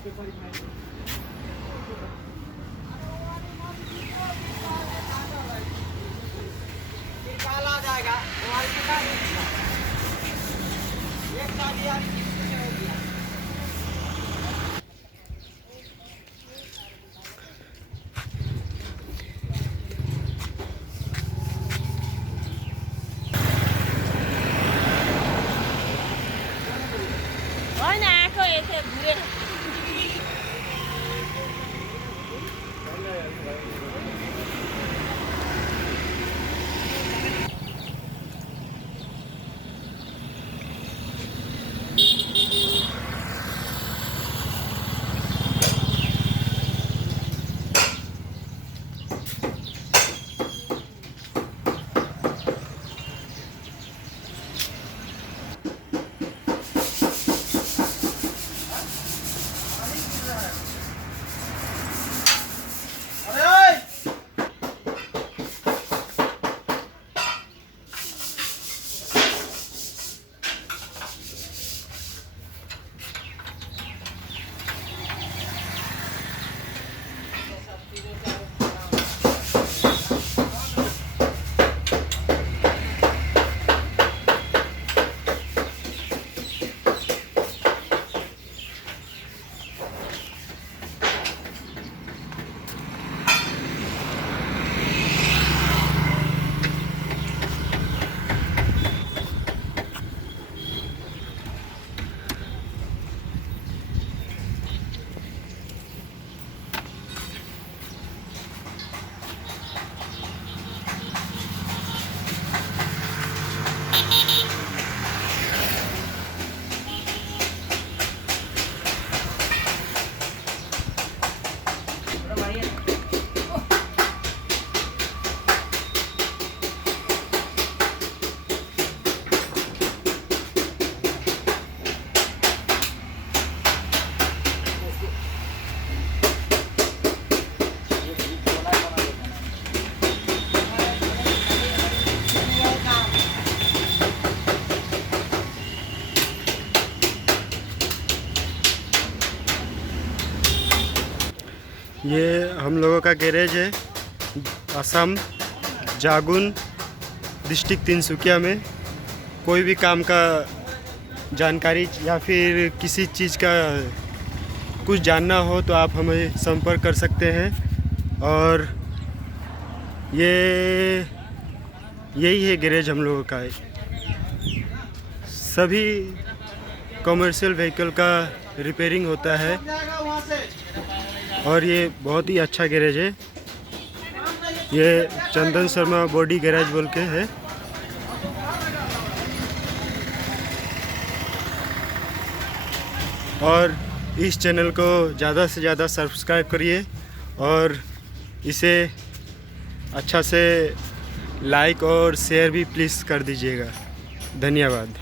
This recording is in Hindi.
आ जाएगा एक होइन आएको यसो भुँडे ये हम लोगों का गैरेज है असम जागुन डिस्ट्रिक्ट तिनसुकिया में। कोई भी काम का जानकारी या फिर किसी चीज़ का कुछ जानना हो तो आप हमें संपर्क कर सकते हैं। और यही है गैरेज हम लोगों का। सभी कमर्शियल व्हीकल का रिपेयरिंग होता है और ये बहुत ही अच्छा गैरेज है। ये चंदन शर्मा बॉडी गैरेज बोल के है। और इस चैनल को ज़्यादा से ज़्यादा सब्सक्राइब करिए और इसे अच्छा से लाइक और शेयर भी प्लीज़ कर दीजिएगा। धन्यवाद।